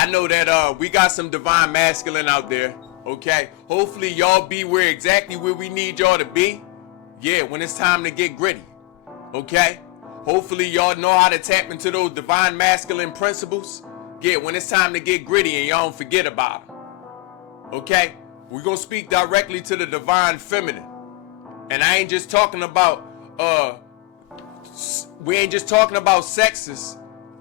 I know that we got some divine masculine out there, okay? Hopefully y'all be exactly where we need y'all to be. Yeah, when it's time to get gritty, okay? Hopefully y'all know how to tap into those divine masculine principles. Yeah, when it's time to get gritty and y'all don't forget about them, okay? We're gonna speak directly to the divine feminine. And I ain't just talking about, we ain't just talking about sexes,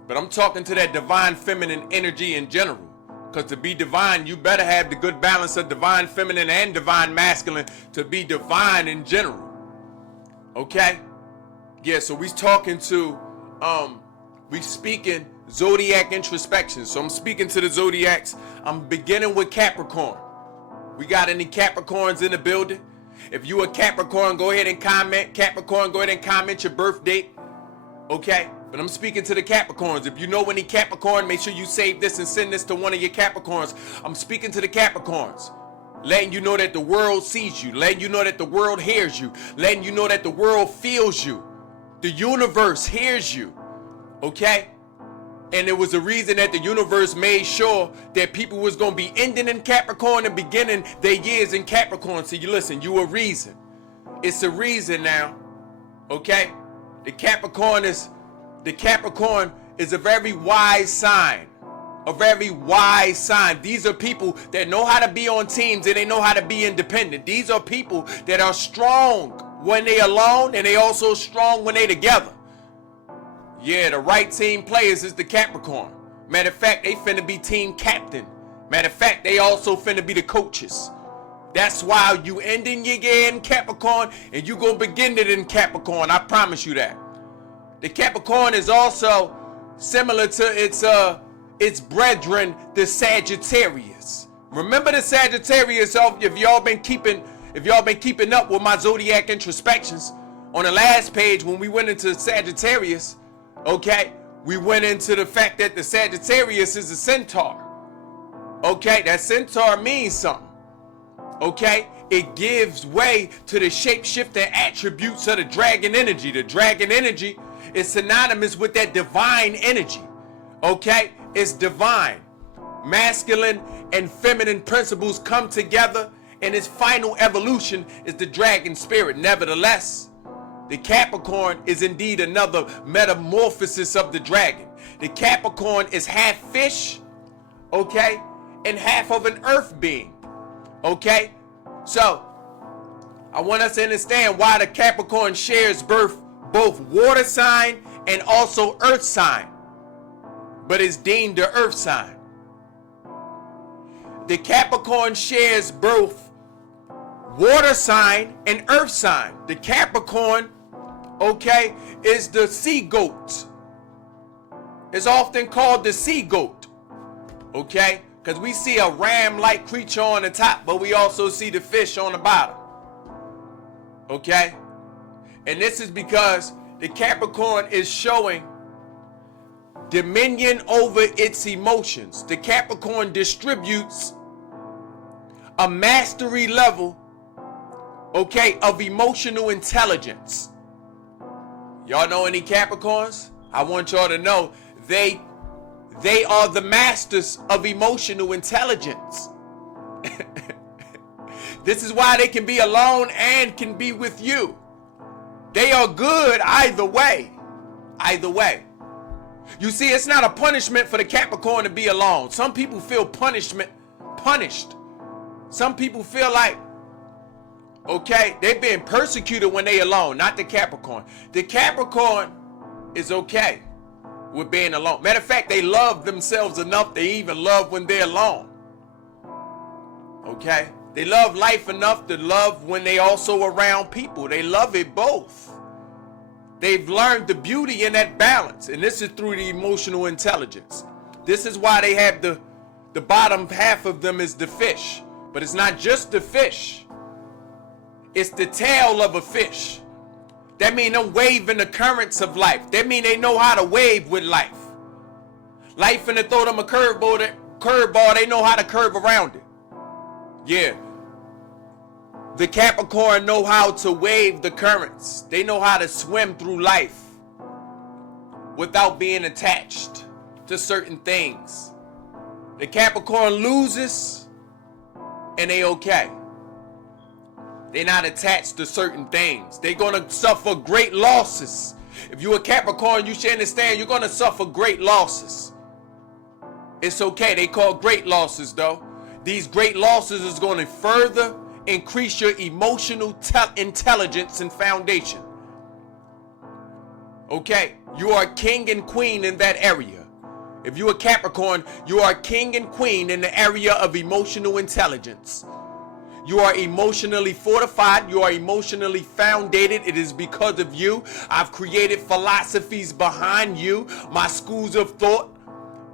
but I'm talking to that divine feminine energy in general. Because to be divine, you better have the good balance of divine feminine and divine masculine to be divine in general. Okay? Yeah, so we speaking zodiac introspection. So I'm speaking to the zodiacs. I'm beginning with Capricorn. We got any Capricorns in the building? If you a Capricorn, go ahead and comment. Capricorn, go ahead and comment your birth date. Okay? But I'm speaking to the Capricorns. If you know any Capricorn, make sure you save this and send this to one of your Capricorns. I'm speaking to the Capricorns. Letting you know that the world sees you. Letting you know that the world hears you. Letting you know that the world feels you. The universe hears you. Okay? And there was a reason that the universe made sure that people was going to be ending in Capricorn and beginning their years in Capricorn. So you listen, you a reason. It's a reason now. Okay? The Capricorn is a very wise sign. A very wise sign. These are people that know how to be on teams and they know how to be independent. These are people that are strong when they alone and they also strong when they together. Yeah, the right team players is the Capricorn. Matter of fact, they finna be team captain. Matter of fact, they also finna be the coaches. That's why you ending your year in Capricorn and you gonna begin it in Capricorn. I promise you that. The Capricorn is also similar to its brethren, the Sagittarius. Remember the Sagittarius? If y'all been keeping up with my zodiac introspections, on the last page when we went into Sagittarius, okay, we went into the fact that the Sagittarius is a centaur. Okay, that centaur means something. Okay, it gives way to the shapeshifter attributes of the dragon energy. The dragon energy is synonymous with that divine energy. Okay, it's divine. Masculine and feminine principles come together, and its final evolution is the dragon spirit. Nevertheless, the Capricorn is indeed another metamorphosis of the dragon. The Capricorn is half fish, okay, and half of an earth being, okay? So, I want us to understand why the Capricorn shares both water sign and also earth sign, but is deemed the earth sign. The Capricorn shares both water sign and earth sign. The Capricorn, okay, is the sea goat. It's often called the sea goat, okay? Because we see a ram-like creature on the top, but we also see the fish on the bottom, okay? And this is because the Capricorn is showing dominion over its emotions. The Capricorn distributes a mastery level, okay, of emotional intelligence. Y'all know any Capricorns? I want y'all to know they are the masters of emotional intelligence. This is why they can be alone and can be with you. They are good either way. Either way. You see, it's not a punishment for the Capricorn to be alone. Some people feel punished. Some people feel like, okay, they're being persecuted when they alone, not the Capricorn. The Capricorn is okay with being alone. Matter of fact, they love themselves enough, they even love when they're alone. Okay? They love life enough to love when they also around people. They love it both. They've learned the beauty in that balance, and this is through the emotional intelligence. This is why they have the bottom half of them is the fish. But it's not just the fish. It's the tail of a fish. That means them waving the currents of life. That means they know how to wave with life. Life finna throw them a curveball, they know how to curve around it. Yeah. The Capricorn know how to wave the currents. They know how to swim through life without being attached to certain things. The Capricorn loses and they okay. They're not attached to certain things. They're going to suffer great losses. If you're a Capricorn, you should understand you're going to suffer great losses. It's okay. They call great losses, though. These great losses is going to further increase your emotional intelligence and foundation. Okay? You are king and queen in that area. If you're a Capricorn, you are king and queen in the area of emotional intelligence. You are emotionally fortified. You are emotionally foundated. It is because of you. I've created philosophies behind you. My schools of thought,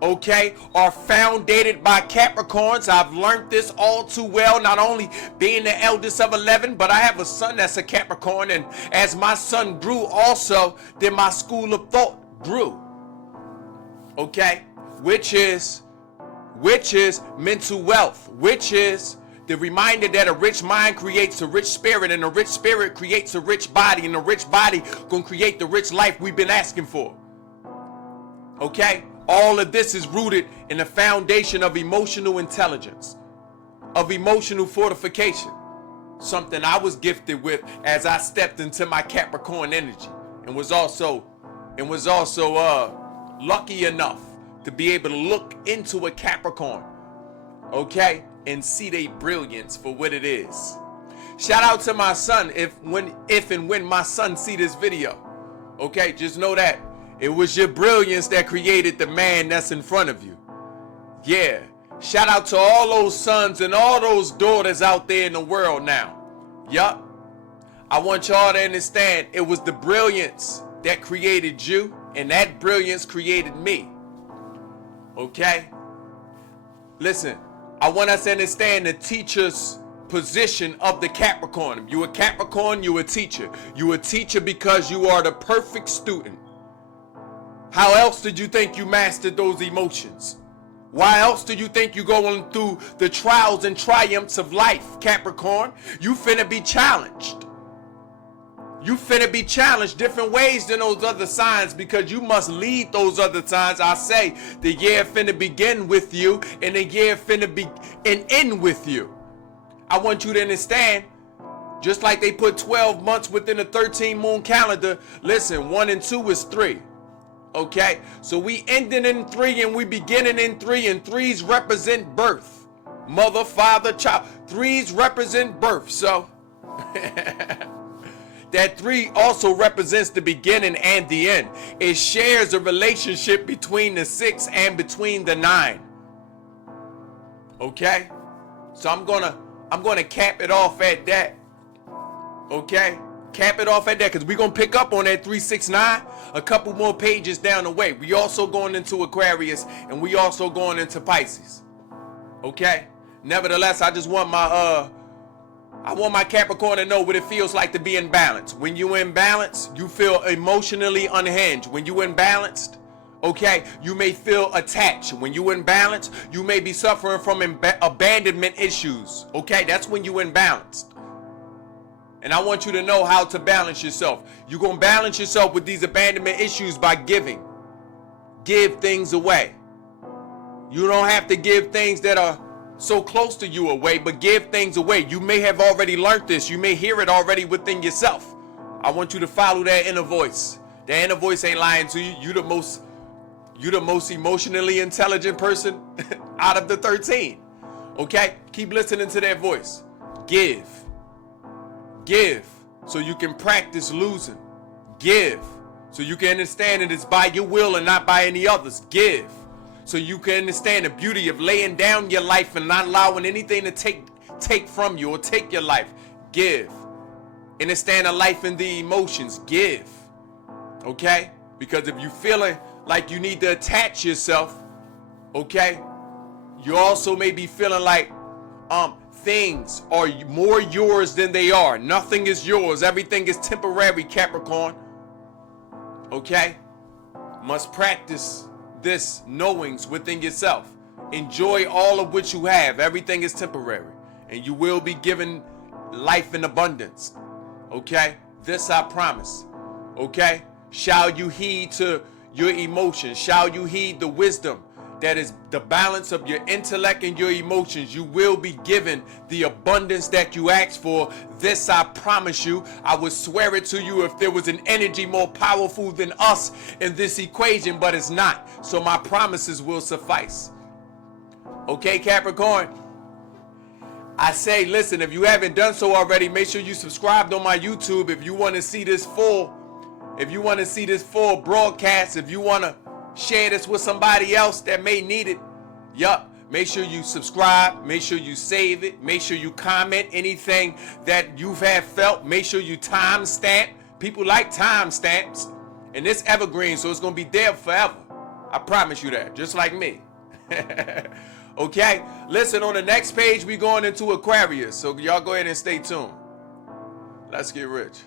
okay, are founded by Capricorns. I've learned this all too well, not only being the eldest of 11, but I have a son that's a Capricorn. And as my son grew also, then my school of thought grew. Okay, which is mental wealth, which is the reminder that a rich mind creates a rich spirit, and a rich spirit creates a rich body, and a rich body gonna create the rich life we've been asking for. Okay, all of this is rooted in the foundation of emotional intelligence, of emotional fortification, something I was gifted with as I stepped into my Capricorn energy, and was also lucky enough to be able to look into a Capricorn, okay, and see their brilliance for what it is. Shout out to my son if and when my son see this video. Okay, just know that it was your brilliance that created the man that's in front of you. Yeah. Shout out to all those sons and all those daughters out there in the world now. Yup. I want y'all to understand it was the brilliance that created you, and that brilliance created me. Okay? Listen, I want us to understand the teacher's position of the Capricorn. If you're a Capricorn, you're a teacher. You're a teacher because you are the perfect student. How else did you think you mastered those emotions? Why else do you think you're going through the trials and triumphs of life, Capricorn? You finna be challenged. You finna be challenged different ways than those other signs, because you must lead those other signs. I say the year finna begin with you, and the year finna be and end with you. I want you to understand, just like they put 12 months within a 13 moon calendar, listen, 1 and 2 is 3. Okay, so we ending in 3 and we beginning in 3, and 3s represent birth. Mother, father, child. 3s represent birth. So that 3 also represents the beginning and the end. It shares a relationship between the 6 and between the 9. Okay? So I'm gonna cap it off at that. Okay? Cap it off at that, because we're gonna pick up on that 369 a couple more pages down the way. We also going into Aquarius, and we also going into Pisces. Okay? Nevertheless, I just want my Capricorn to know what it feels like to be in balance. When you in balance, you feel emotionally unhinged. When you in balanced, okay, you may feel attached. When you in balance, you may be suffering from abandonment issues. Okay, that's when you in balanced. And I want you to know how to balance yourself. You're going to balance yourself with these abandonment issues by giving. Give things away. You don't have to give things that are so close to you away, but give things away. You may have already learned this. You may hear it already within yourself. I want you to follow that inner voice. The inner voice ain't lying to you. You're the most emotionally intelligent person out of the 13. Okay? Keep listening to that voice. Give. Give so you can practice losing. Give so you can understand that it's by your will and not by any others. Give so you can understand the beauty of laying down your life and not allowing anything to take from you or take your life. Give. Understand the life and the emotions. Give. Okay? Because if you're feeling like you need to attach yourself, okay, you also may be feeling like things are more yours than they are. Nothing is yours. Everything is temporary, Capricorn. Okay? Must practice this knowings within yourself. Enjoy all of what you have. Everything is temporary. And you will be given life in abundance. Okay? This I promise. Okay? Shall you heed to your emotions? Shall you heed the wisdom that is the balance of your intellect and your emotions. You will be given the abundance that you ask for. This I promise you. I would swear it to you if there was an energy more powerful than us in this equation, but it's not. So my promises will suffice. Okay, Capricorn? I say, listen, if you haven't done so already, make sure you subscribed on my YouTube. If you want to see this full broadcast, if you want to share this with somebody else that may need it, make sure you subscribe, make sure you save it, make sure you comment anything that you've had felt, make sure you time stamp. People like time stamps, and it's evergreen, so it's going to be there forever. I promise you that, just like me. Okay, listen, on the next page, we going into Aquarius, so y'all go ahead and stay tuned. Let's get rich.